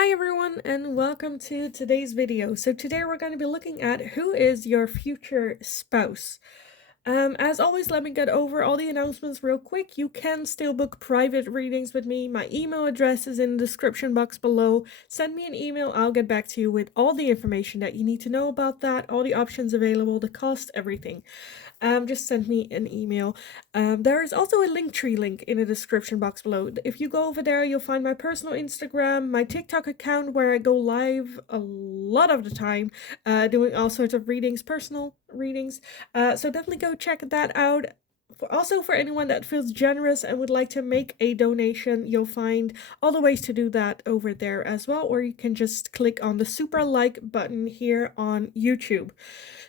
Hi everyone and welcome to today's video. So today we're going to be looking at who is your future spouse. As always, let me get over all the announcements real quick. You can still book private readings with me. My email address is in the description box below. Send me an email. I'll get back to you with all the information that you need to know about that, all the options available, the cost, everything. Just send me an email. There is also a Linktree link in the description box below. If you go over there, you'll find my personal Instagram, my TikTok account where I go live a lot of the time, doing all sorts of readings, personal readings. So definitely go check that out. Also, for anyone that feels generous and would like to make a donation, you'll find all the ways to do that over there as well, or you can just click on the super like button here on YouTube.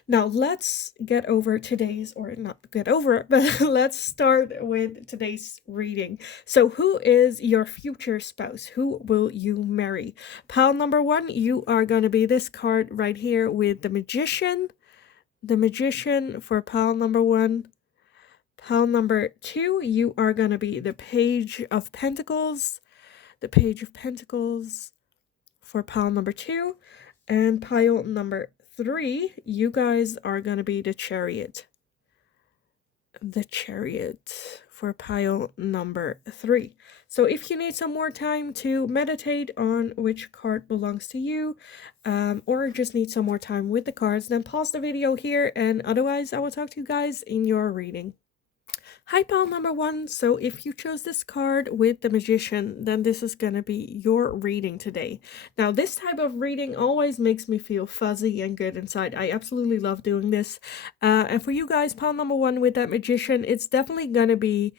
Now let's get over today's, or not get over it, but let's start with today's reading. So who is your future spouse? Who will you marry? Pile number one, you are going to be this card right here with the Magician. The Magician for pile number one. Pile number two, you are going to be the Page of Pentacles. The Page of Pentacles for pile number two. And pile number three, you guys are going to be the Chariot. The Chariot for pile number three. So if you need some more time to meditate on which card belongs to you, or just need some more time with the cards, then pause the video here, and otherwise I will talk to you guys in your reading. Hi, pile number one. So if you chose this card with the Magician, then this is going to be your reading today. Now, this type of reading always makes me feel fuzzy and good inside. I absolutely love doing this. And for you guys, pile number one with that Magician, it's definitely going to be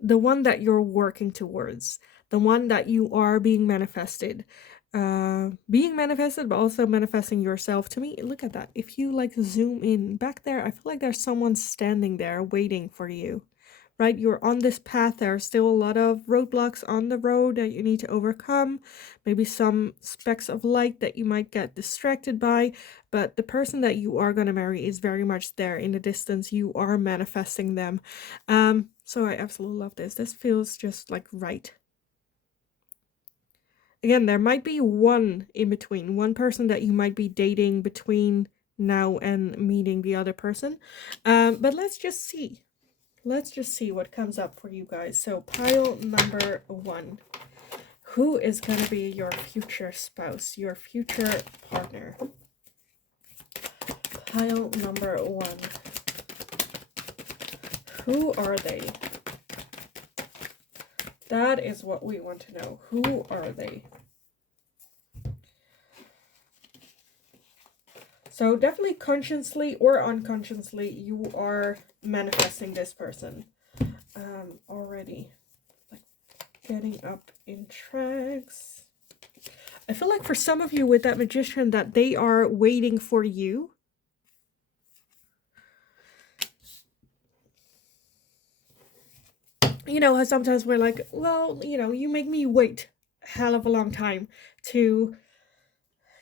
the one that you're working towards, the one that you are being manifested, but also manifesting yourself. To me, look at that. If you like zoom in back there, I feel like there's someone standing there waiting for you, right? You're on this path. There are still a lot of roadblocks on the road that you need to overcome, maybe some specks of light that you might get distracted by, but the person that you are going to marry is very much there in the distance. You are manifesting them. So I absolutely love this. This feels just like right. Again, there might be one in between, one person that you might be dating between now and meeting the other person. But let's just see. Let's just see what comes up for you guys. So pile number one. Who is going to be your future spouse, your future partner? Pile number one. Who are they? That is what we want to know. Who are they? So definitely consciously or unconsciously, you are manifesting this person already. Like getting up in tracks. I feel like for some of you with that Magician that they are waiting for you. You know how sometimes we're like, well, you know, you make me wait a hell of a long time to,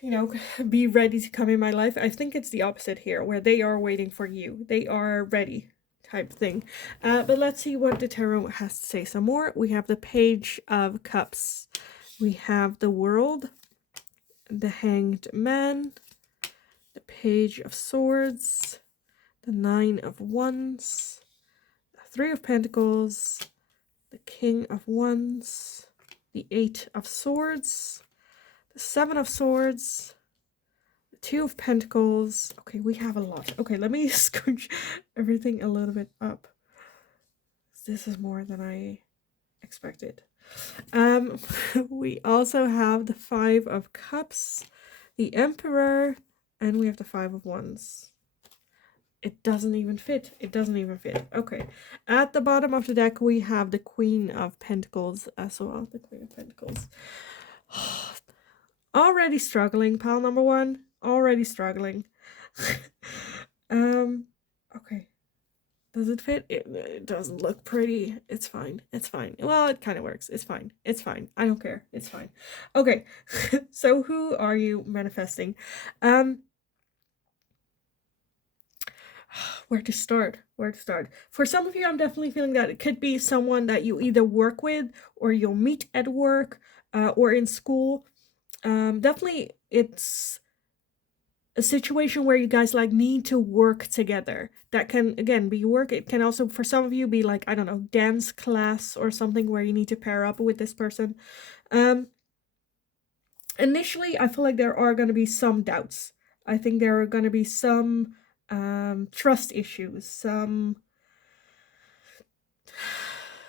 you know, be ready to come in my life. I think it's the opposite here, where they are waiting for you. They are ready type thing. But let's see what the tarot has to say some more. We have the Page of Cups. We have the World, the Hanged Man, the Page of Swords, the Nine of Wands, the Three of Pentacles, the King of Wands, the Eight of Swords, the Seven of Swords, the Two of Pentacles. Okay, we have a lot. Okay, let me scooch everything a little bit up. This is more than I expected. We also have the Five of Cups, the Emperor, and we have the Five of Wands. It doesn't even fit. It doesn't even fit. Okay. At the bottom of the deck, we have the Queen of Pentacles as well. The Queen of Pentacles. Already struggling, pile number one. Already struggling. Okay. Does it fit? It doesn't look pretty. It's fine. It's fine. Well, it kind of works. It's fine. It's fine. I don't care. It's fine. Okay. So who are you manifesting? Where to start? Where to start? For some of you, I'm definitely feeling that it could be someone that you either work with or you'll meet at work. or in school. Definitely it's a situation where you guys like need to work together. That can again be work. It can also for some of you be like, I don't know, dance class or something where you need to pair up with this person. Um Initially I feel like there are going to be some doubts. I think there are going to be some trust issues, some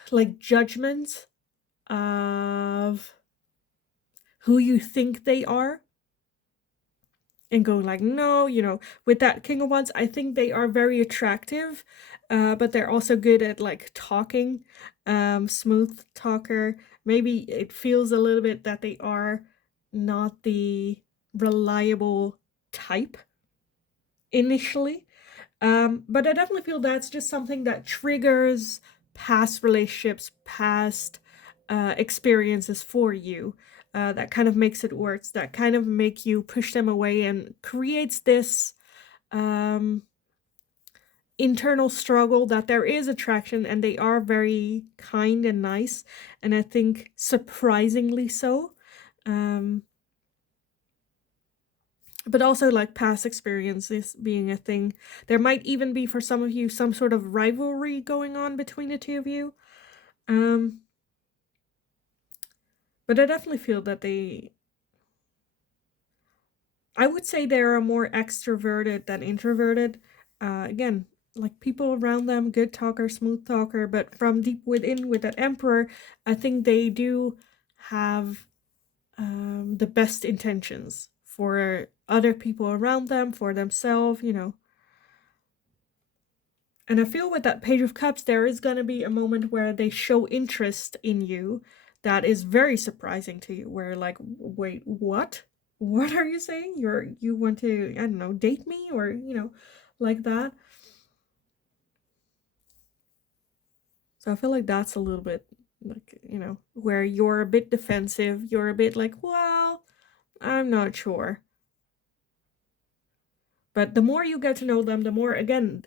like judgments of who you think they are, and going like, no, with that King of Wands, I think they are very attractive, but they're also good at like talking, smooth talker. Maybe it feels a little bit that they are not the reliable type initially. But I definitely feel that's just something that triggers past relationships, past experiences for you. That kind of makes it worse. That kind of make you push them away and creates this um, internal struggle that there is attraction and they are very kind and nice. And I think surprisingly so. Um, but also like past experiences being a thing. There might even be for some of you some sort of rivalry going on between the two of you. Um, but I definitely feel that I would say they are more extroverted than introverted. Again, like people around them, good talker, smooth talker, but from deep within with that Emperor, I think they do have the best intentions for other people around them, for themselves. And I feel with that Page of Cups, there is going to be a moment where they show interest in you that is very surprising to you, where like, wait, what? What are you saying? You want to, I don't know, date me or, like that. So I feel like that's a little bit like, where you're a bit defensive, you're a bit like, well, I'm not sure. But the more you get to know them, the more, again,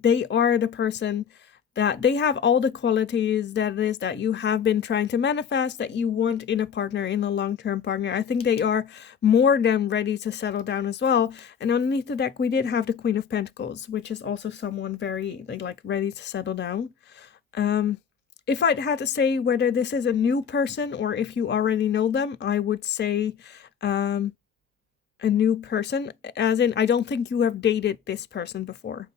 they are the person that they have all the qualities that it is that you have been trying to manifest, that you want in a partner, in a long-term partner. I think they are more than ready to settle down as well. And underneath the deck, we did have the Queen of Pentacles, which is also someone very like ready to settle down. If I'd had to say whether this is a new person or if you already know them, I would say a new person, as in I don't think you have dated this person before.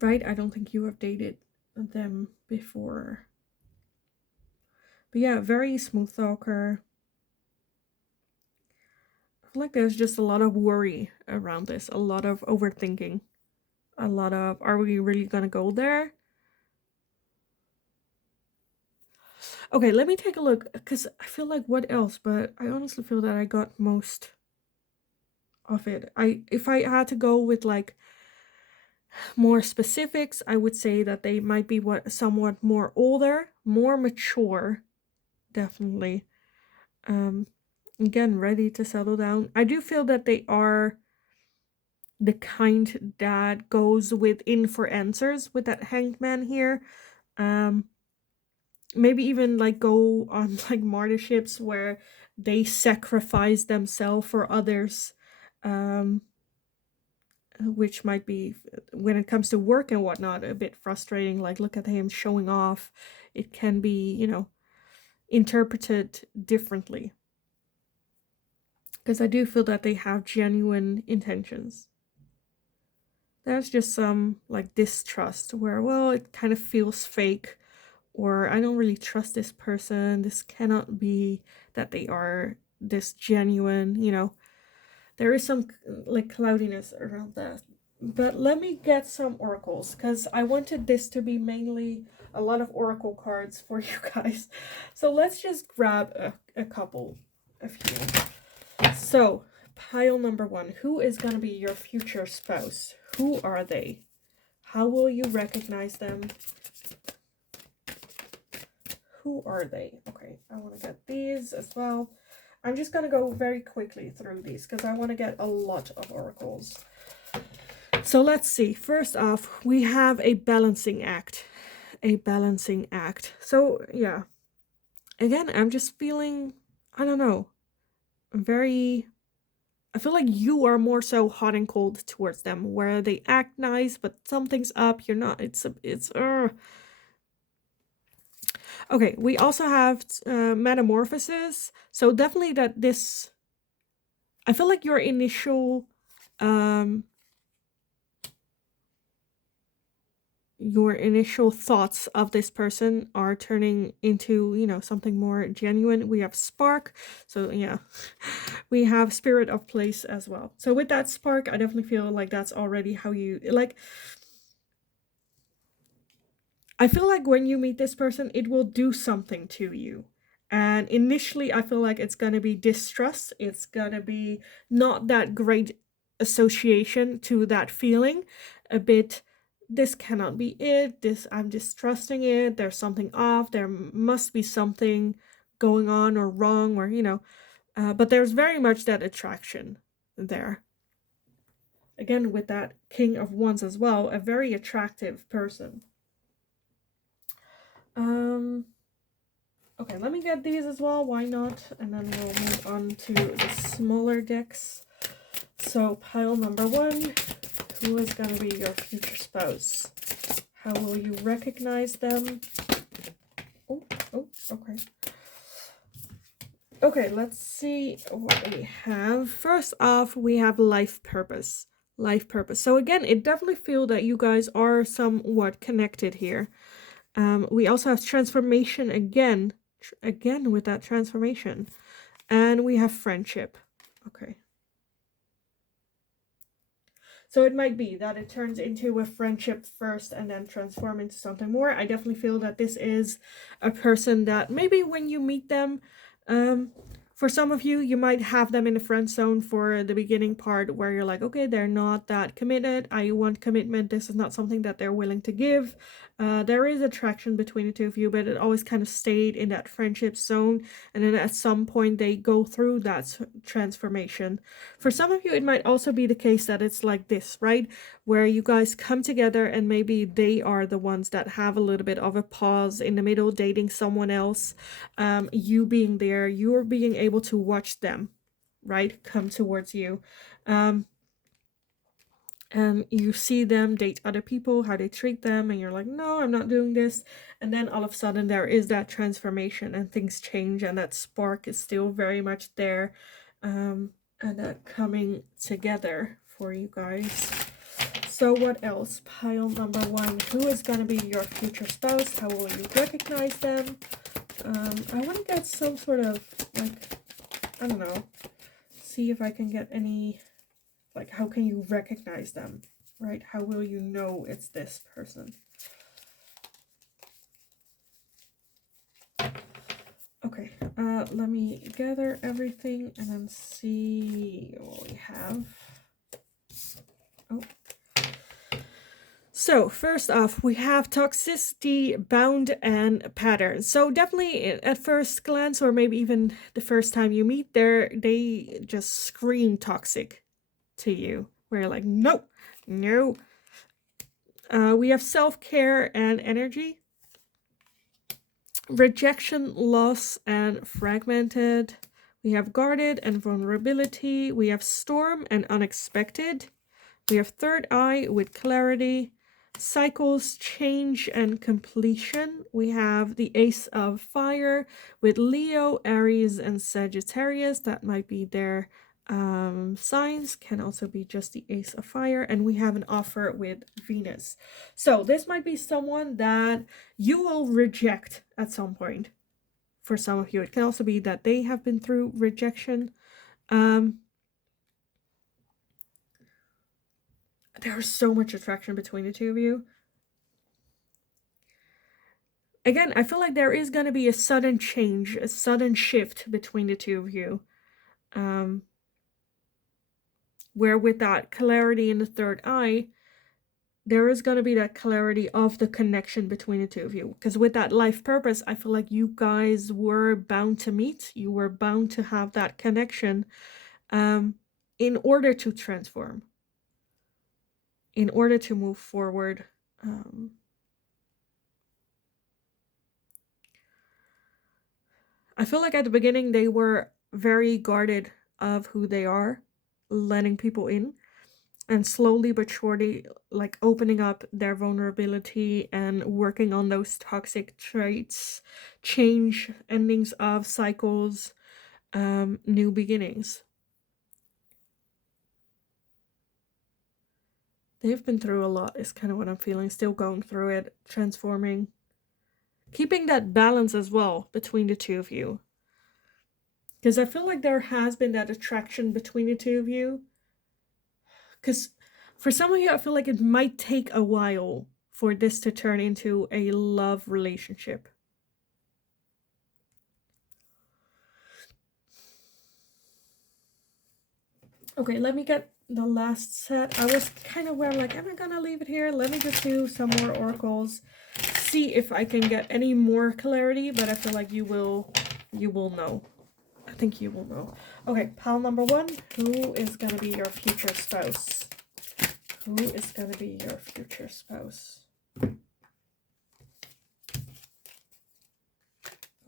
Right? I don't think you have dated them before. But yeah, very smooth talker. I feel like there's just a lot of worry around this, a lot of overthinking, a lot of, are we really gonna go there? Okay, let me take a look, because I feel like what else, but I honestly feel that I got most of it. If I had to go with like more specifics, I would say that they might be somewhat more older, more mature, definitely. Again, ready to settle down. I do feel that they are the kind that goes within for answers with that Hanged Man here. Maybe even like go on like martyrships where they sacrifice themselves for others. Which might be, when it comes to work and whatnot, a bit frustrating. Like, look at him showing off. It can be, interpreted differently. Because I do feel that they have genuine intentions. There's just some, like, distrust where, well, it kind of feels fake. Or I don't really trust this person. This cannot be that they are this genuine, There is some, like, cloudiness around that. But let me get some oracles, because I wanted this to be mainly a lot of oracle cards for you guys. So let's just grab a couple, a few. So, pile number 1. Who is going to be your future spouse? Who are they? How will you recognize them? Who are they? Okay, I want to get these as well. I'm just going to go very quickly through these because I want to get a lot of oracles. So let's see. First off, we have a balancing act. A balancing act. So, yeah. Again, I'm just feeling, I don't know, I feel like you are more so hot and cold towards them, where they act nice, but something's up. You're not. Okay. We also have metamorphosis. So definitely that this. I feel like um, your initial thoughts of this person are turning into, something more genuine. We have spark. So yeah, we have spirit of place as well. So with that spark, I definitely feel like that's already how you like. I feel like when you meet this person, it will do something to you. And initially, I feel like it's going to be distrust. It's going to be not that great association to that feeling. A bit, this cannot be it. I'm distrusting it. There's something off. There must be something going on or wrong, or, but there's very much that attraction there. Again, with that King of Wands as well, a very attractive person. Um, Okay, let me get these as well. Why not? And then we'll move on to the smaller decks. So pile number 1, who is going to be your future spouse? How will you recognize them? Okay. Okay, let's see what we have. First off, we have life purpose. Life purpose. So again, it definitely feels that you guys are somewhat connected here. We also have transformation again with that transformation. And we have friendship. Okay. So it might be that it turns into a friendship first and then transform into something more. I definitely feel that this is a person that maybe when you meet them, um, for some of you, you might have them in the friend zone for the beginning part where you're like, okay, they're not that committed. I want commitment. This is not something that they're willing to give. There is attraction between the two of you, but it always kind of stayed in that friendship zone. And then at some point, they go through that transformation. For some of you, it might also be the case that it's like this, right? Where you guys come together and maybe they are the ones that have a little bit of a pause in the middle, dating someone else. You being there, you're being able to watch them, right? Come towards you. And you see them date other people, how they treat them, and you're like, no, I'm not doing this. And then all of a sudden there is that transformation and things change, and that spark is still very much there. And that coming together for you guys. So what else? Pile number 1, who is going to be your future spouse? How will you recognize them? I want to get some sort of, like, I don't know, see if I can get any, like, how can you recognize them, right? How will you know it's this person? Okay, let me gather everything and then see what we have. Oh. So first off, we have toxicity, bound, and patterns. So definitely at first glance, or maybe even the first time you meet, they just scream toxic to you. Where you're like, no, no. We have self-care and energy. Rejection, loss, and fragmented. We have guarded and vulnerability. We have storm and unexpected. We have third eye with clarity. Cycles, change, and completion. We have the Ace of Fire with Leo, Aries, and Sagittarius. That might be their signs. Can also be just the Ace of Fire. And we have an offer with Venus. So this might be someone that you will reject at some point. For some of you, it can also be that they have been through rejection. There's so much attraction between the two of you. Again, I feel like there is going to be a sudden change, a sudden shift between the two of you. Where with that clarity in the third eye, there is going to be that clarity of the connection between the two of you. Because with that life purpose, I feel like you guys were bound to meet. You were bound to have that connection in order to transform, in order to move forward. I feel like at the beginning they were very guarded of who they are, letting people in, and slowly but surely, like opening up their vulnerability and working on those toxic traits, change endings of cycles, new beginnings. They've been through a lot, is kind of what I'm feeling. Still going through it, transforming, keeping that balance as well between the two of you. Because I feel like there has been that attraction between the two of you. Because for some of you, I feel like it might take a while for this to turn into a love relationship. Okay, let me get the last set. I was kind of where I'm like, am I gonna leave it here? Let me just do some more oracles. See if I can get any more clarity, but I feel like you will know. I think you will know. Okay, pile number 1. Who is gonna be your future spouse? Who is gonna be your future spouse?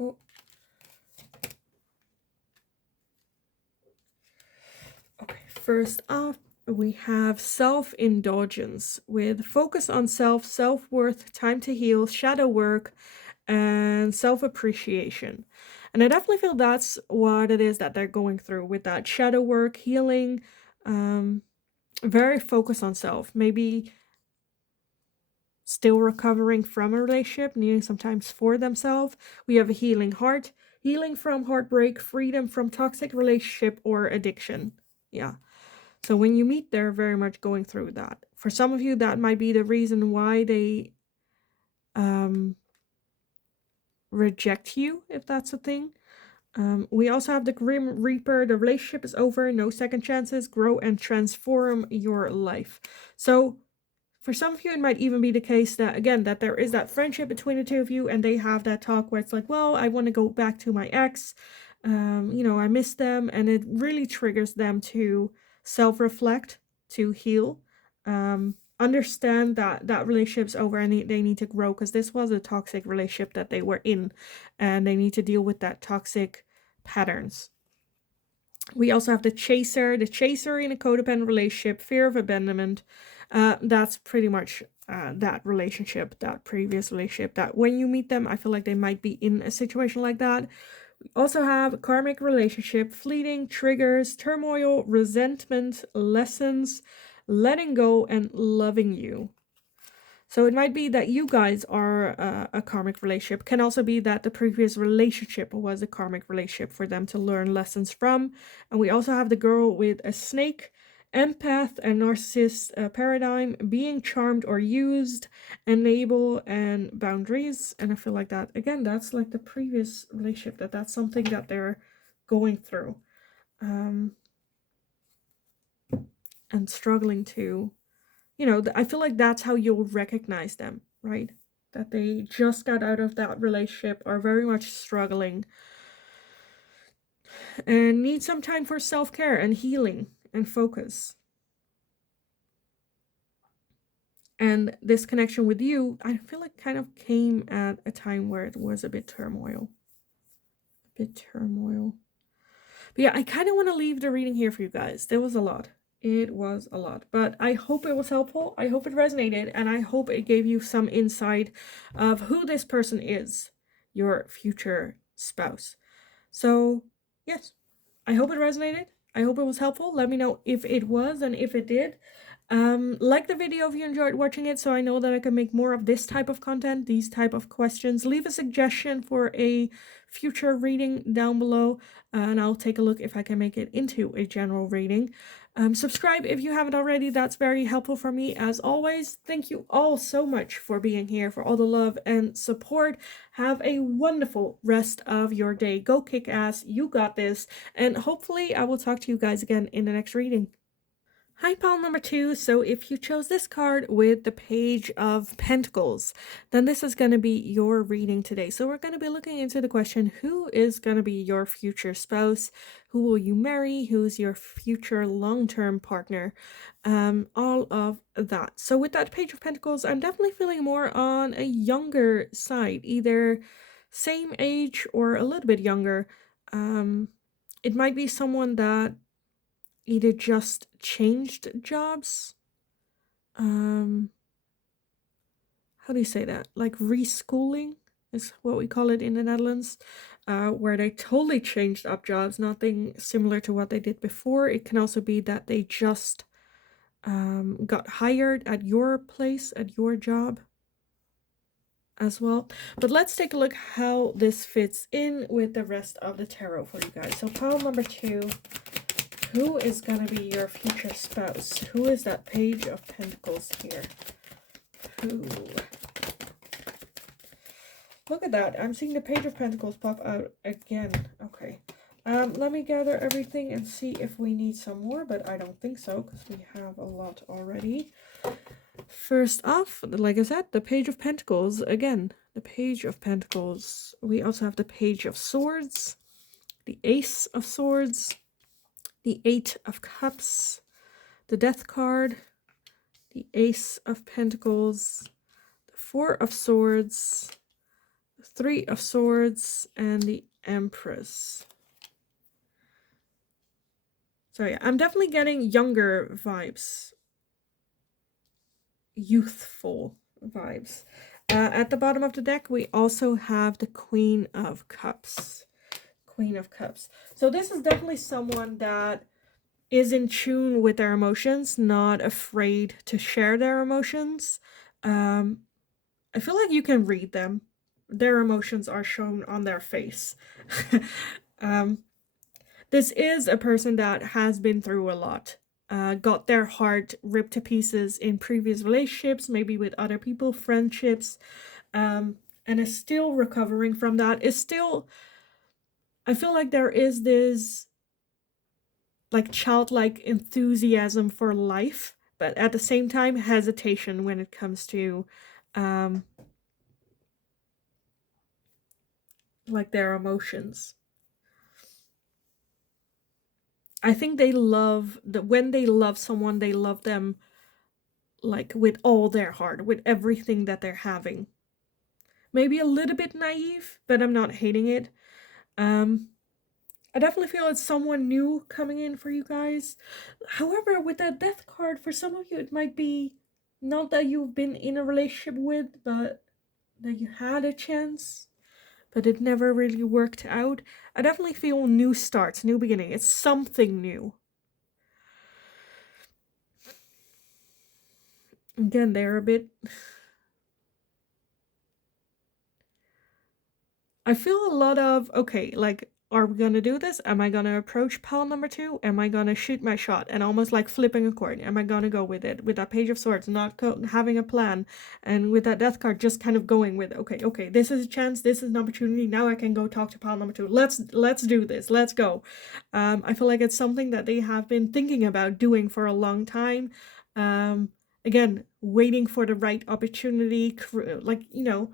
Oh. Okay, first up, we have self-indulgence with focus on self, self-worth, time to heal, shadow work, and self-appreciation. And I definitely feel that's what it is that they're going through with that shadow work, healing, very focused on self. Maybe still recovering from a relationship, needing some time for themselves. We have a healing heart, healing from heartbreak, freedom from toxic relationship or addiction. Yeah. So when you meet, they're very much going through that. For some of you, that might be the reason why they reject you, if that's a thing. We also have the Grim Reaper. The relationship is over, no second chances, grow and transform your life. So for some of you, it might even be the case that, again, that there is that friendship between the two of you and they have that talk where it's like, well, I want to go back to my ex. I miss them, and it really triggers them to self-reflect, to heal, understand that that relationship's over and they need to grow because this was a toxic relationship that they were in and they need to deal with that toxic patterns. We also have the chaser in a codependent relationship, fear of abandonment. That's pretty much that relationship, that previous relationship, that when you meet them, I feel like they might be in a situation like that. We also have karmic relationship, fleeting, triggers, turmoil, resentment, lessons, letting go, and loving you. So it might be that you guys are a karmic relationship. Can also be that the previous relationship was a karmic relationship for them to learn lessons from. And we also have the girl with a snake, empath and narcissist paradigm, being charmed or used, enable, and boundaries. And I feel like that, again, that's like the previous relationship, that's something that they're going through. And struggling to, I feel like that's how you'll recognize them, right? That they just got out of that relationship, are very much struggling, and need some time for self-care and healing and focus. And this connection with you, I feel like kind of came at a time where it was a bit turmoil. But yeah, I kind of want to leave the reading here for you guys. There was a lot. It was a lot, but I hope it was helpful. I hope it resonated, and I hope it gave you some insight of who this person is, your future spouse. So, yes, I hope it resonated. I hope it was helpful. Let me know if it was and if it did. Like the video if you enjoyed watching it, so I know that I can make more of this type of content, these type of questions. Leave a suggestion for a future reading down below, and I'll take a look if I can make it into a general reading. Subscribe if you haven't already. That's very helpful for me as always. Thank you all so much for being here, for all the love and support. Have a wonderful rest of your day. Go kick ass. You got this. And hopefully I will talk to you guys again in the next reading. Hi, pile number 2. So if you chose this card with the Page of Pentacles, then this is going to be your reading today. So we're going to be looking into the question, who is going to be your future spouse? Who will you marry? Who's your future long-term partner? All of that. So with that Page of Pentacles, I'm definitely feeling more on a younger side, either same age or a little bit younger. It might be someone that either just changed jobs. How do you say that? Like reschooling is what we call it in the Netherlands, where they totally changed up jobs, nothing similar to what they did before. It can also be that they just got hired at your place, at your job as well. But let's take a look how this fits in with the rest of the tarot for you guys. So pile number 2, who is going to be your future spouse? Who is that Page of Pentacles here? Who? Look at that. I'm seeing the Page of Pentacles pop out again. Okay. Let me gather everything and see if we need some more, but I don't think so because we have a lot already. First off, like I said, the Page of Pentacles. Again, the Page of Pentacles. We also have the Page of Swords, the Ace of Swords, the 8 of Cups, the Death card, the Ace of Pentacles, the 4 of Swords, 3 of Swords, and the Empress. So yeah, I'm definitely getting younger vibes. Youthful vibes. At the bottom of the deck, we also have the Queen of Cups. Queen of Cups. So this is definitely someone that is in tune with their emotions, not afraid to share their emotions. I feel like you can read them. Their emotions are shown on their face. This is a person that has been through a lot. Got their heart ripped to pieces in previous relationships, maybe with other people, friendships, and is still recovering from that. I feel like there is this like childlike enthusiasm for life, but at the same time hesitation when it comes to like their emotions. I think they love that when they love someone, they love them like with all their heart, with everything that they're having. Maybe a little bit naive, but I'm not hating it. I definitely feel it's someone new coming in for you guys. However, with that Death card, for some of you, it might be not that you've been in a relationship with, but that you had a chance, but it never really worked out. I definitely feel new starts, new beginning. It's something new. Again, they're a bit... I feel a lot of, okay, like, are we gonna do this? Am I gonna approach pile number 2? Am I gonna shoot my shot? And almost like flipping a coin. Am I gonna go with it? With that Page of Swords, not having a plan. And with that Death card, just kind of going with, okay, this is a chance, this is an opportunity. Now I can go talk to pile number 2. Let's do this. Let's go. I feel like it's something that they have been thinking about doing for a long time. Again, waiting for the right opportunity, like, you know,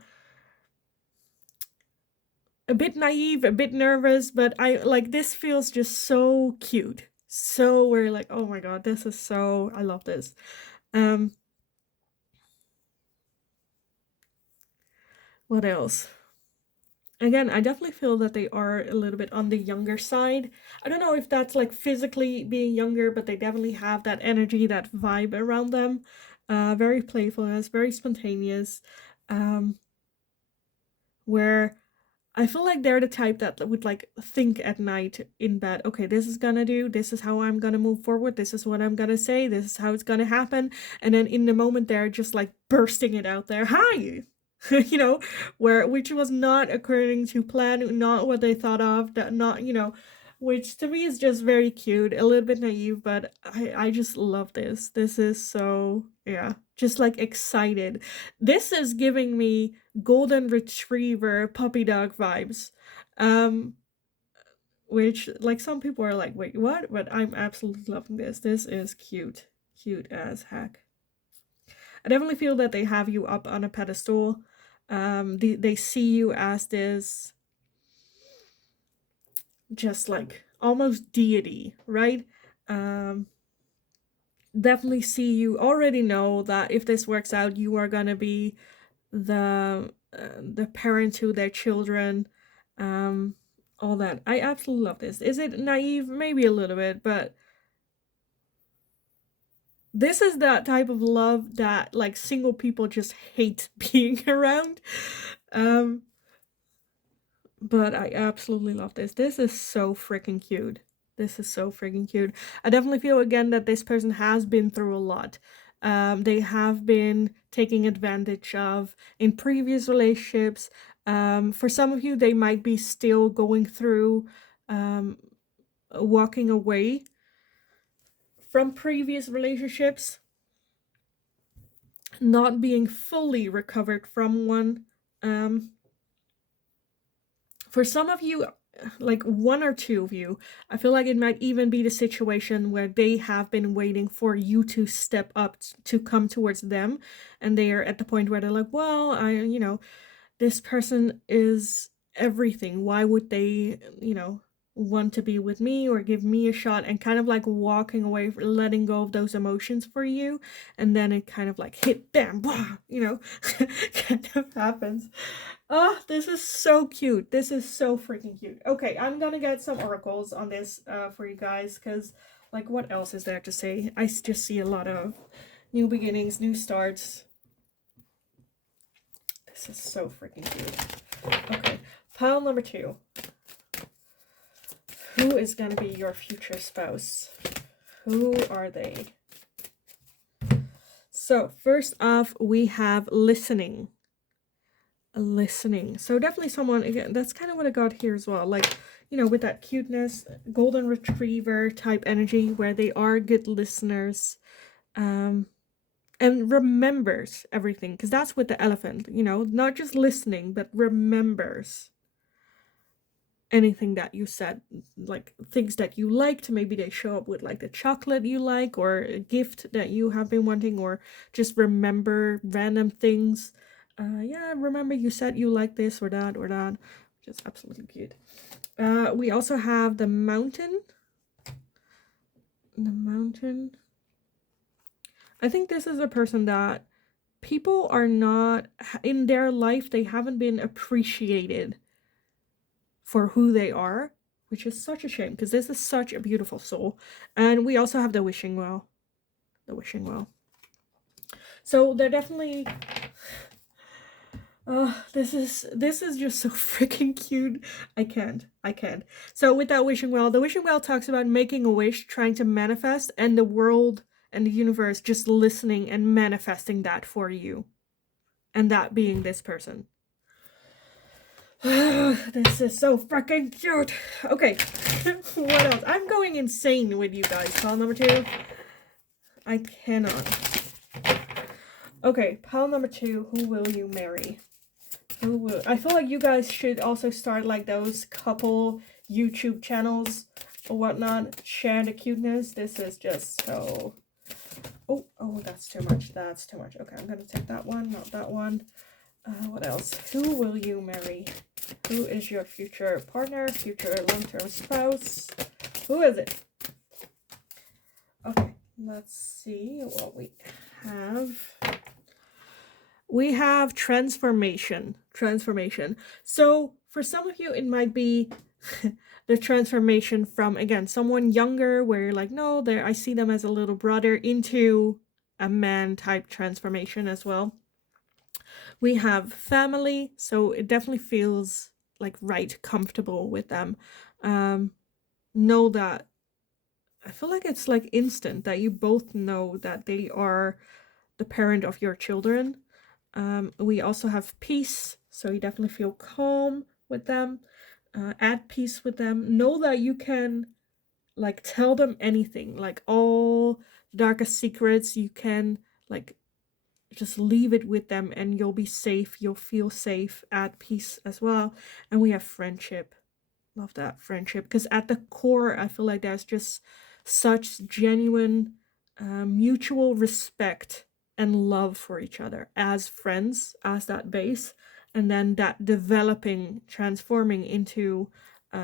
a bit naive, a bit nervous, but I like this feels just so cute. So we're like, oh my god, this is so, I love this. What else? Again, I definitely feel that they are a little bit on the younger side. I don't know if that's like physically being younger, but they definitely have that energy, that vibe around them. Very playfulness, very spontaneous. Where I feel like they're the type that would like think at night in bed, okay, this is gonna do, this is how I'm gonna move forward, this is what I'm gonna say, this is how it's gonna happen. And then in the moment they're just like bursting it out there. Hi! You know, which was not according to plan, not what they thought of, that not, you know, which to me is just very cute, a little bit naive, but I just love this. This is so, yeah, just like excited. This is giving me golden retriever puppy dog vibes. Which like some people are like, wait, what? But I'm absolutely loving this. This is cute. Cute as heck. I definitely feel that they have you up on a pedestal. They see you as this just like almost deity, right? Definitely see you, already know that if this works out, you are gonna be the the parent to their children, all that. I absolutely love this. Is it naive? Maybe a little bit, but this is that type of love that like single people just hate being around. Um, but I absolutely love this. This is so freaking cute. This is so freaking cute. I definitely feel again that this person has been through a lot. They have been taking advantage of in previous relationships. For some of you, they might be still going through walking away from previous relationships, not being fully recovered from one. For some of you, like one or two of you, I feel like it might even be the situation where they have been waiting for you to step up to come towards them, and they are at the point where they're like, well, this person is everything. Why would they, want to be with me or give me a shot, and kind of like walking away, letting go of those emotions for you, and then it kind of like hit, bam, blah, kind of happens. Oh, this is so cute. This is so freaking cute. Okay, I'm gonna get some oracles on this for you guys, because, like, what else is there to say? I just see a lot of new beginnings, new starts. This is so freaking cute. Okay, pile number 2. Who is gonna be your future spouse? Who are they? So, first off, we have listening. So definitely someone, again, that's kind of what I got here as well, like, with that cuteness, golden retriever type energy, where they are good listeners, and remembers everything, because that's with the elephant, not just listening, but remembers anything that you said, like things that you liked. Maybe they show up with like the chocolate you like, or a gift that you have been wanting, or just remember random things. Yeah, remember you said you like this or that, which is absolutely cute. We also have the mountain. I think this is a person that people are not in their life, they haven't been appreciated for who they are, which is such a shame, because this is such a beautiful soul. And we also have the wishing well. So they're definitely, this is just so freaking cute. I can't. So with that wishing well, the wishing well talks about making a wish, trying to manifest, and the world and the universe just listening and manifesting that for you, and that being this person. This is so freaking cute. Okay, what else? I'm going insane with you guys. Pile number 2. I cannot. Okay, pile number 2. Who will you marry? I feel like you guys should also start like those couple YouTube channels or whatnot. Share the cuteness. This is just so... Oh, that's too much. Okay, I'm gonna take that one, not that one. What else? Who will you marry? Who is your future partner, future long-term spouse? Who is it? Okay, let's see what we have. We have transformation. So for some of you, it might be the transformation from, again, someone younger where you're like, no, I see them as a little brother, into a man type transformation as well. We have family, so it definitely feels like right, comfortable with them. Know that, I feel like it's like instant that you both know that they are the parent of your children. We also have peace, so you definitely feel calm with them, at peace with them. Know that you can like tell them anything, like all darkest secrets, you can like just leave it with them and you'll be safe. You'll feel safe, at peace as well. And we have friendship. Love that, friendship, because at the core, I feel like there's just such genuine mutual respect and love for each other as friends, as that base, and then that developing, transforming into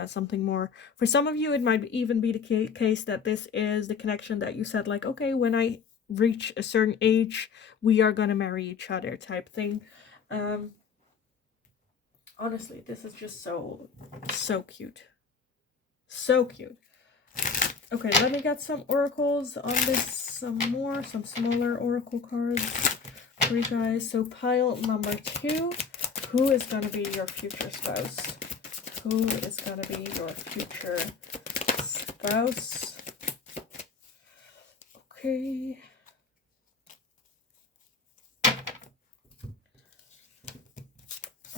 something more. For some of you, it might even be the case that this is the connection that you said, like, okay, when I reach a certain age, we are gonna marry each other type thing. Honestly, this is just so cute. So cute. Okay, let me get some oracles on this, some smaller oracle cards for you guys. So pile number 2, who is going to be your future spouse? Who is going to be your future spouse? Okay.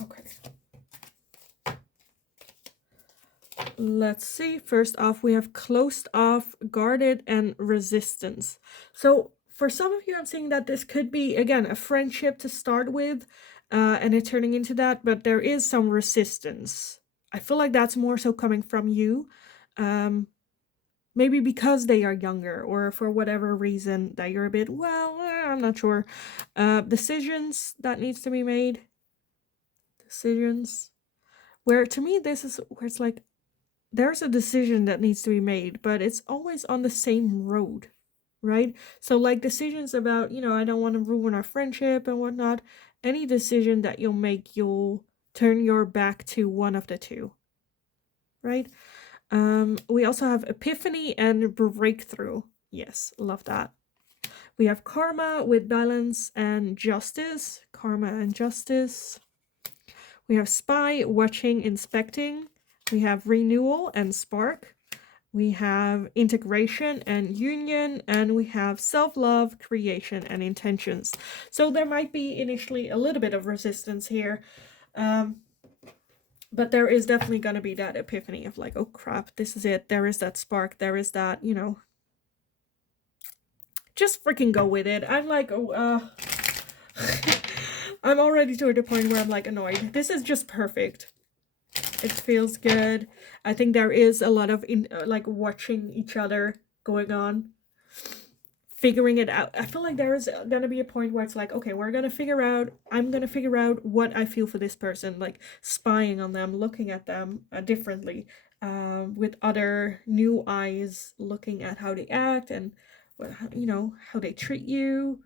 Okay. Let's see. First off, we have closed off, guarded, and resistance. So for some of you, I'm seeing that this could be, again, a friendship to start with, and it turning into that, but there is some resistance. I feel like that's more so coming from you. Maybe because they are younger, or for whatever reason that you're a bit, well, I'm not sure. Decisions that needs to be made. Decisions. Where to me, this is where it's like, there's a decision that needs to be made, but it's always on the same road, right? So, like decisions about, I don't want to ruin our friendship and whatnot. Any decision that you'll make, you'll turn your back to one of the two, right? We also have epiphany and breakthrough. Yes, love that. We have karma with balance and justice. Karma and justice. We have spy, watching, inspecting. We have renewal and spark. We have integration and union, and we have self-love, creation, and intentions. So there might be initially a little bit of resistance here, but there is definitely going to be that epiphany of like, oh crap, this is it. There is that spark. There is that, just freaking go with it. I'm like, I'm already to the point where I'm like annoyed. This is just perfect. It feels good. I think there is a lot of like watching each other going on, figuring it out. I feel like there is gonna be a point where it's like, okay, I'm gonna figure out what I feel for this person, like spying on them, looking at them differently, with other new eyes, looking at how they act and how they treat you,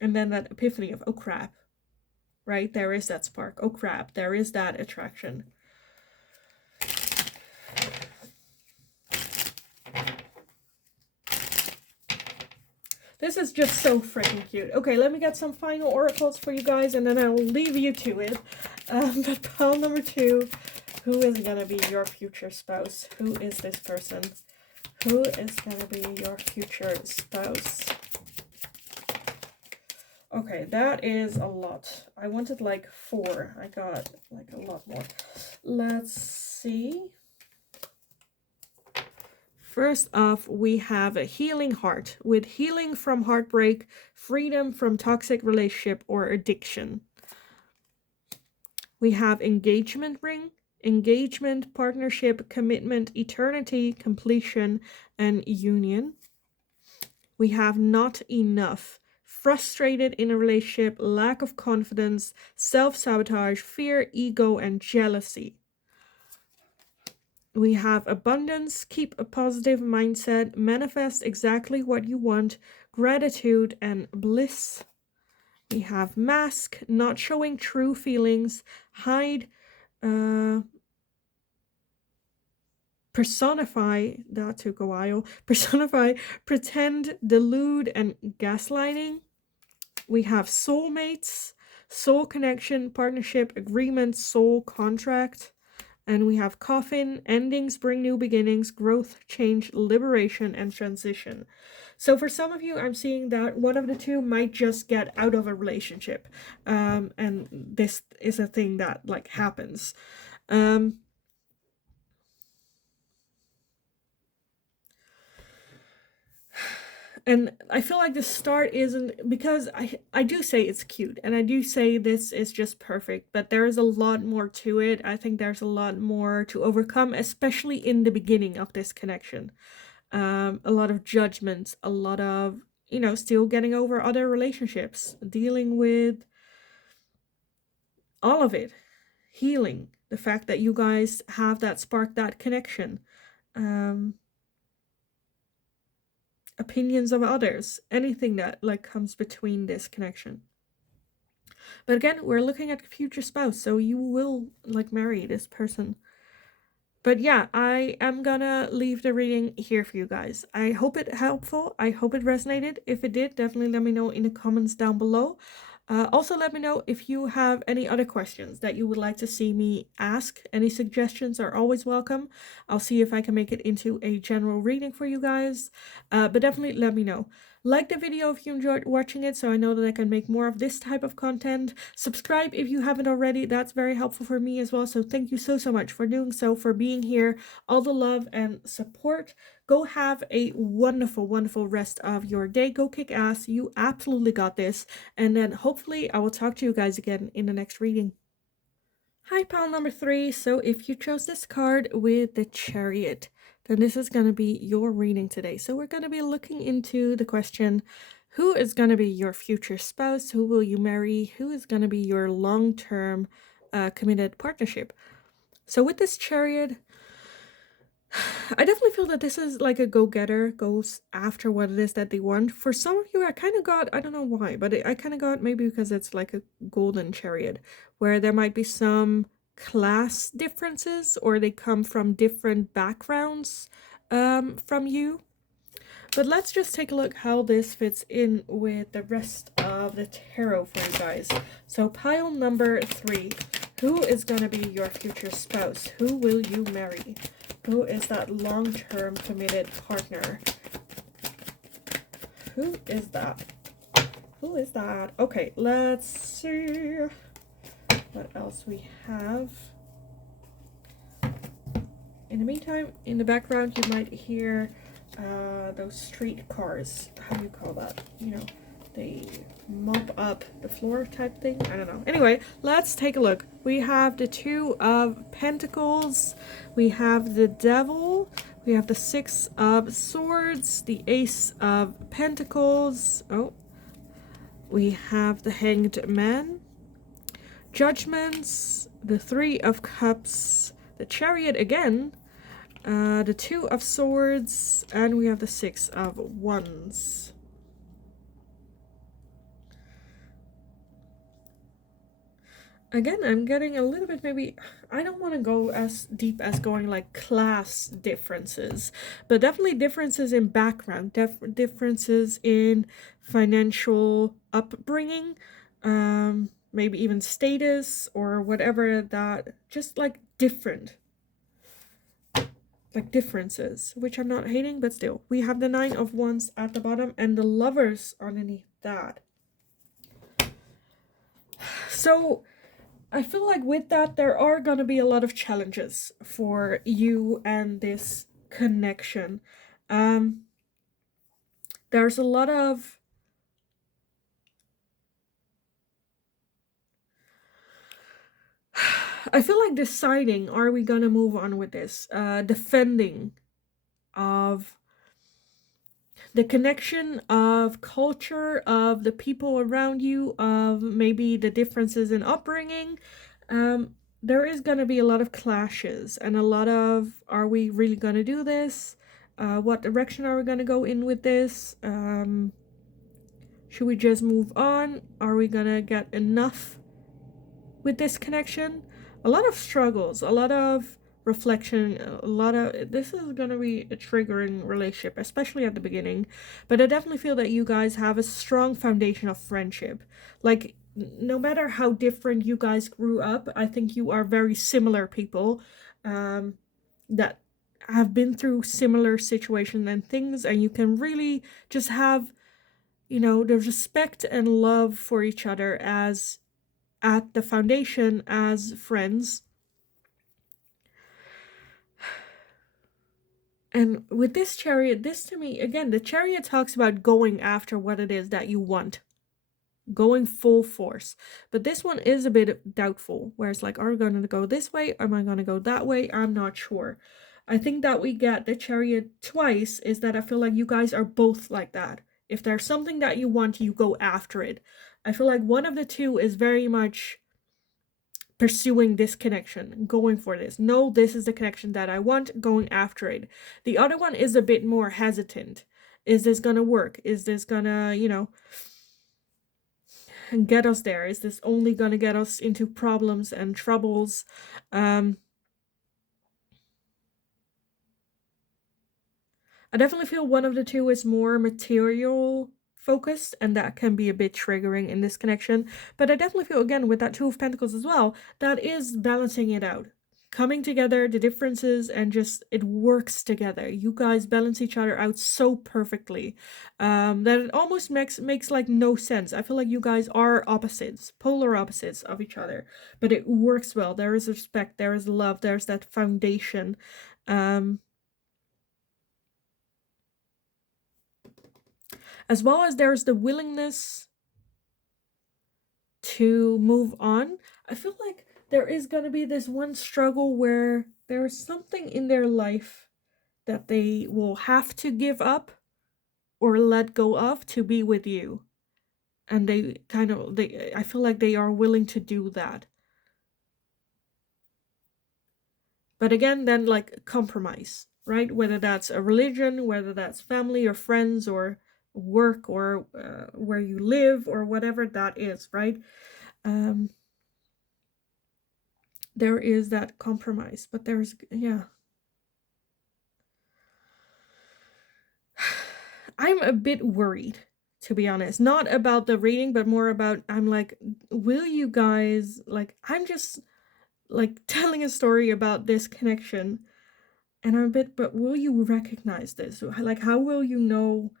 and then that epiphany of, oh crap, right? There is that spark. Oh crap, there is that attraction. This is just so freaking cute. Okay, let me get some final oracles for you guys, and then I will leave you to it. But pile number 2, who is going to be your future spouse? Who is this person? Who is going to be your future spouse? Okay, that is a lot. I wanted like 4. I got like a lot more. Let's see. First off, we have a healing heart with healing from heartbreak, freedom from toxic relationship or addiction. We have engagement ring, engagement, partnership, commitment, eternity, completion, and union. We have not enough, frustrated in a relationship, lack of confidence, self-sabotage, fear, ego, and jealousy. We have abundance, keep a positive mindset, manifest exactly what you want, gratitude, and bliss. We have mask, not showing true feelings, hide, personify, that took a while, personify, pretend, delude, and gaslighting. We have soulmates, soul connection, partnership, agreement, soul contract. And we have coffin, endings bring new beginnings, growth, change, liberation, and transition. So for some of you, I'm seeing that one of the two might just get out of a relationship. And this is a thing that like happens. And I feel like the start isn't, because I do say it's cute and I do say this is just perfect, but there is a lot more to it. I think there's a lot more to overcome, especially in the beginning of this connection. A lot of judgments, a lot of, still getting over other relationships, dealing with all of it, healing, the fact that you guys have that spark, that connection. Opinions of others, anything that like comes between this connection. But again, we're looking at future spouse, so you will like marry this person. But yeah, I am gonna leave the reading here for you guys. I hope it helpful. I hope it resonated. If it did, definitely let me know in the comments down below. Also, let me know if you have any other questions that you would like to see me ask. Any suggestions are always welcome. I'll see if I can make it into a general reading for you guys. But definitely let me know. Like the video if you enjoyed watching it, so I know that I can make more of this type of content. Subscribe if you haven't already. That's very helpful for me as well. So thank you so much for doing so, for being here. All the love and support. Go have a wonderful, wonderful rest of your day. Go kick ass. You absolutely got this. And then hopefully I will talk to you guys again in the next reading. Hi, pile number 3. So if you chose this card with the Chariot, then this is going to be your reading today. So we're going to be looking into the question, who is going to be your future spouse? Who will you marry? Who is going to be your long-term committed partnership? So with this Chariot, I definitely feel that this is like a go-getter, goes after what it is that they want. For some of you, I kind of got, I don't know why, but I kind of got maybe because it's like a golden chariot, where there might be some class differences or they come from different backgrounds from you. But let's just take a look how this fits in with the rest of the tarot for you guys. So pile number 3, who is going to be your future spouse? Who will you marry? Who is that long-term committed partner? Who is that? Who is that? Okay, let's see what else we have. In the meantime, in the background, you might hear those street cars. How do you call that? You know, they mop up the floor type thing. I don't know. Anyway, let's take a look. We have the 2 of Pentacles. We have the Devil. We have the 6 of Swords. The Ace of Pentacles. Oh. We have the Hanged Man. Judgments. The 3 of Cups. The Chariot again. The 2 of Swords. And we have the 6 of Wands. Again, I'm getting a little bit, maybe, I don't want to go as deep as going like class differences, but definitely differences in background, differences in financial upbringing, maybe even status or whatever, that just like different, like differences, which I'm not hating, but still. We have the 9 of Wands at the bottom and the Lovers underneath that. So I feel like with that, there are going to be a lot of challenges for you and this connection. There's a lot of I feel like deciding, are we going to move on with this? Defending of the connection, of culture, of the people around you, of maybe the differences in upbringing. There is going to be a lot of clashes and a lot of, are we really going to do this? What direction are we going to go in with this? Should we just move on? Are we going to get enough with this connection? A lot of struggles, a lot of reflection, a lot of, this is going to be a triggering relationship, especially at the beginning. But I definitely feel that you guys have a strong foundation of friendship. Like, no matter how different you guys grew up, I think you are very similar people that have been through similar situations and things, and you can really just have, you know, the respect and love for each other as at the foundation as friends. And with this Chariot, this to me, again, the Chariot talks about going after what it is that you want, going full force. But this one is a bit doubtful, where it's like, are we going to go this way? Am I going to go that way? I'm not sure. I think that we get the Chariot twice is that I feel like you guys are both like that. If there's something that you want, you go after it. I feel like one of the two is very much pursuing this connection, going for this. No, this is the connection that I want, going after it. The other one is a bit more hesitant. Is this gonna work? Is this gonna, you know, get us there? Is this only going to get us into problems and troubles? I definitely feel one of the two is more material focused, and that can be a bit triggering in this connection. But I definitely feel, again, with that Two of Pentacles as well, that is balancing it out. Coming together, the differences, and just it works together. You guys balance each other out so perfectly that it almost makes like no sense. I feel like you guys are opposites, polar opposites of each other, but it works well. There is respect, there is love, there's that foundation. As well as there's the willingness to move on. I feel like there is going to be this one struggle where there's something in their life that they will have to give up or let go of to be with you. And I feel like they are willing to do that. But again, then like compromise, right? Whether that's a religion, whether that's family or friends or work or where you live or whatever that is, right? There is that compromise, but there's, yeah. I'm a bit worried, to be honest. Not about the reading, but more about, I'm like, will you guys, like, I'm just like telling a story about this connection, and I'm a bit, but will you recognize this? Like, how will you know?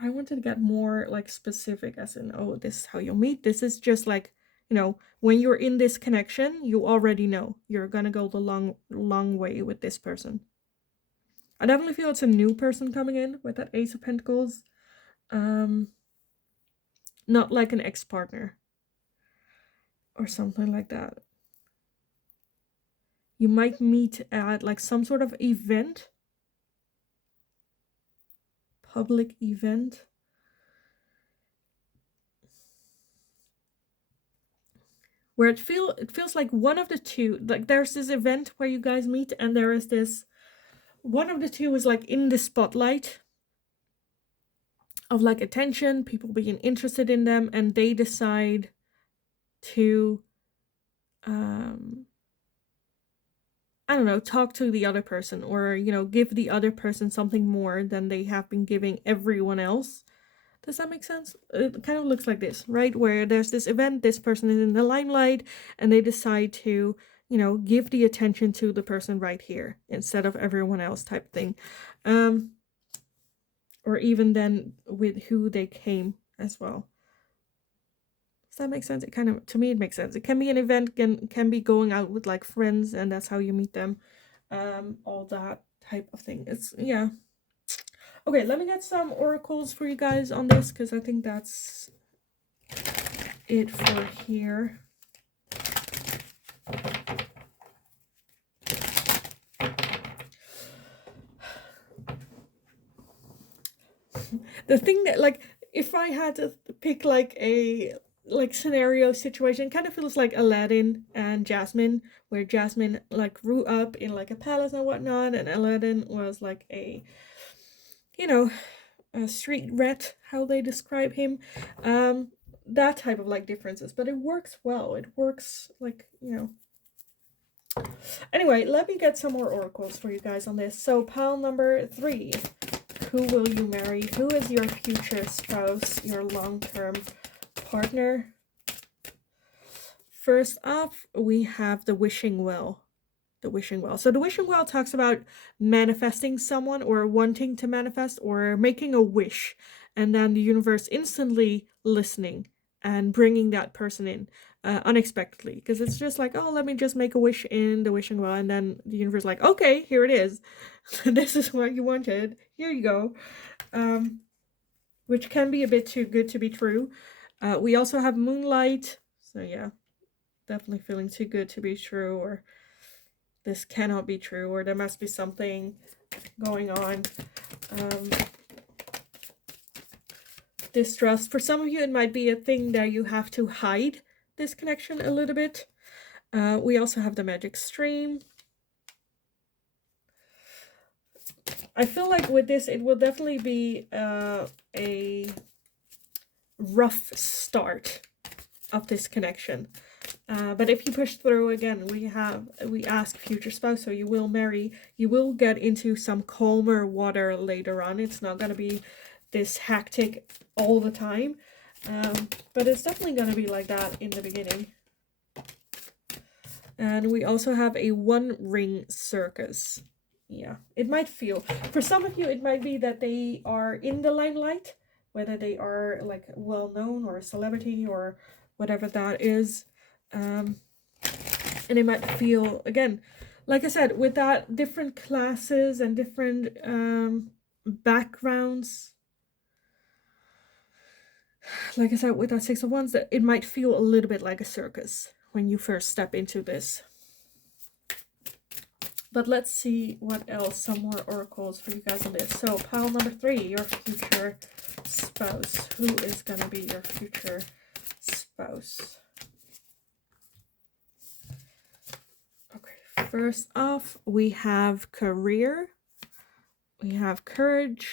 I wanted to get more like specific, as in, oh, this is how you'll meet. This is just like, you know, when you're in this connection, you already know you're gonna go the long way with this person. I definitely feel it's a new person coming in with that Ace of Pentacles. Not like an ex-partner or something like that. You might meet at like some sort of event, public event. Where it feels like one of the two, like there's this event where you guys meet and there is this, one of the two is like in the spotlight of like attention, people being interested in them, and they decide to I don't know, talk to the other person, or, you know, give the other person something more than they have been giving everyone else. Does that make sense? It kind of looks like this, right? Where there's this event, this person is in the limelight, and they decide to, you know, give the attention to the person right here instead of everyone else, type thing. Or even then with who they came as well. Does that make sense? It kind of, to me, it makes sense. It can be an event, can be going out with like friends, and that's how you meet them. All that type of thing. It's, yeah. Okay, let me get some oracles for you guys on this, because I think that's it for here. The thing that, like, if I had to pick like a like scenario situation, kind of feels like Aladdin and Jasmine, where Jasmine like grew up in like a palace and whatnot, and Aladdin was like a, you know, a street rat, how they describe him. That type of like differences, but it works well. It works, like, you know. Anyway, let me get some more oracles for you guys on this. So pile number 3, who will you marry? Who is your future spouse, your long-term partner? First up, we have the wishing well. The wishing well. So the wishing well talks about manifesting someone, or wanting to manifest, or making a wish, and then the universe instantly listening and bringing that person in unexpectedly, because it's just like, oh, let me just make a wish in the wishing well, and then the universe like, okay, here it is. This is what you wanted, here you go. Which can be a bit too good to be true. We also have moonlight, so yeah, definitely feeling too good to be true, or this cannot be true, or there must be something going on. Distrust. For some of you, it might be a thing that you have to hide this connection a little bit. We also have the magic stream. I feel like with this, it will definitely be a rough start of this connection. But if you push through again, we ask future spouse, so you will marry, you will get into some calmer water later on. It's not going to be this hectic all the time, but it's definitely going to be like that in the beginning. And we also have a 1-ring circus. Yeah, it might feel, for some of you, it might be that they are in the limelight, whether they are like well known or a celebrity or whatever that is. And it might feel, again, like I said, with that different classes and different backgrounds. Like I said, with that 6 of Wands, that it might feel a little bit like a circus when you first step into this. But let's see what else, some more oracles for you guys on this. So pile number 3, your future spouse. Who is going to be your future spouse? Okay, first off, we have career, we have courage,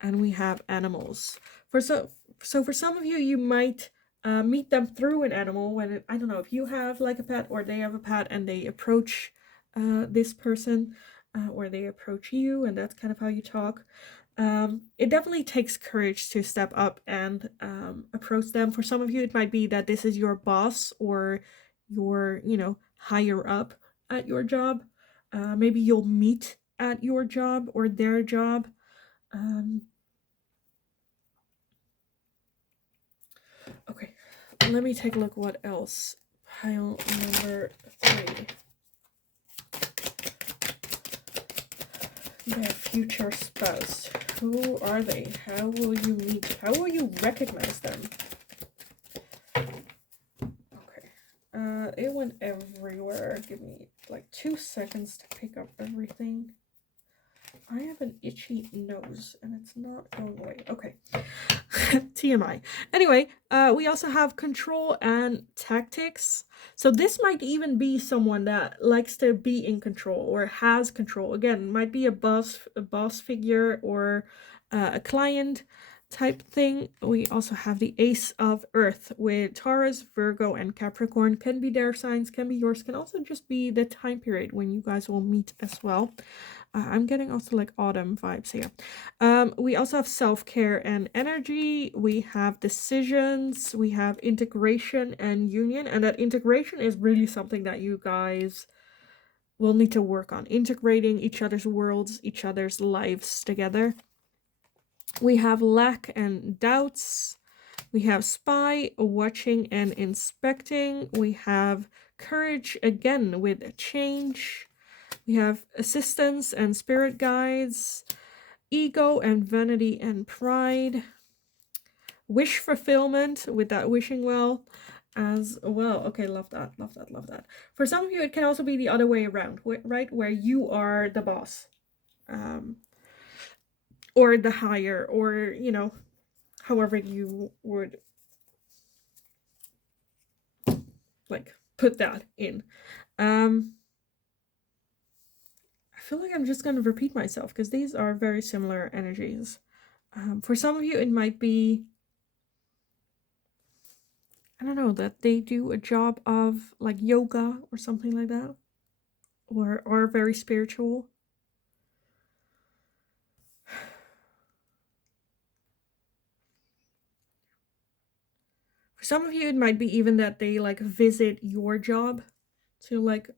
and we have animals. So for some of you, you might meet them through an animal. When I don't know if you have like a pet or they have a pet and they approach this person, or they approach you, and that's kind of how you talk. It definitely takes courage to step up and approach them. For some of you, it might be that this is your boss or your, higher up at your job. Maybe you'll meet at your job or their job. Okay, let me take a look what else. Pile number 3. Their future spouse. Who are they? How will you meet? How will you recognize them? Okay. It went everywhere. Give me like 2 seconds to pick up everything. I have an itchy nose and it's not going away. Okay. TMI. Anyway, we also have control and tactics. So this might even be someone that likes to be in control or has control. Again, might be a boss figure or a client type thing. We also have the Ace of Earth with Taurus, Virgo, and Capricorn. Can be their signs, can be yours, can also just be the time period when you guys will meet as well. I'm getting also like autumn vibes here. We also have self-care and energy. We have decisions. We have integration and union. And that integration is really something that you guys will need to work on. Integrating each other's worlds, each other's lives together. We have lack and doubts. We have spy, watching and inspecting. We have courage, again, with change. We have assistance and spirit guides, ego and vanity and pride, wish fulfillment with that wishing well as well. Okay, love that, love that, love that. For some of you, it can also be the other way around, right? Where you are the boss, or the higher, or, however you would like put that in. I feel like I'm just going to repeat myself because these are very similar energies. For some of you, it might be, I don't know, that they do a job of like yoga or something like that, or are very spiritual. For some of you, it might be even that they like visit your job to like,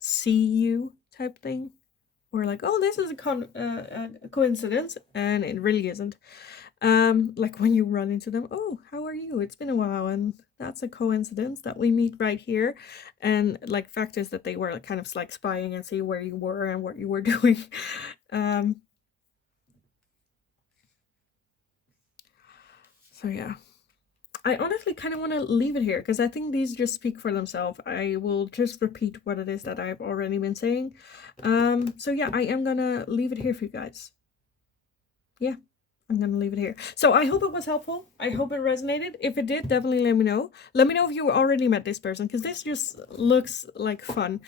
see you type thing. Or like, oh, this is a coincidence, and it really isn't. Like when you run into them, oh, how are you? It's been a while, and that's a coincidence that we meet right here. And like, fact is that they were kind of like spying and see where you were and what you were doing. So yeah. I honestly kind of want to leave it here because I think these just speak for themselves. I will just repeat what it is that I've already been saying. So yeah, I am gonna leave it here for you guys. Yeah. I'm gonna leave it here. So I hope it was helpful. I hope it resonated. If it did, definitely let me know. Let me know if you already met this person, because this just looks like fun.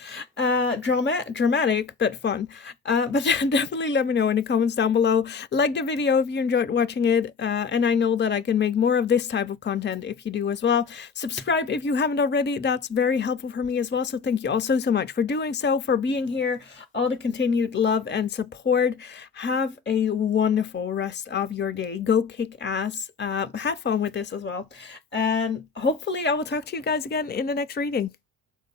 Dramatic, but fun. But definitely let me know in the comments down below. Like the video if you enjoyed watching it, and I know that I can make more of this type of content if you do as well. Subscribe if you haven't already. That's very helpful for me as well. So thank you all so much for doing so, for being here, all the continued love and support. Have a wonderful rest of your day. Go kick ass. Have fun with this as well. And hopefully I will talk to you guys again in the next reading.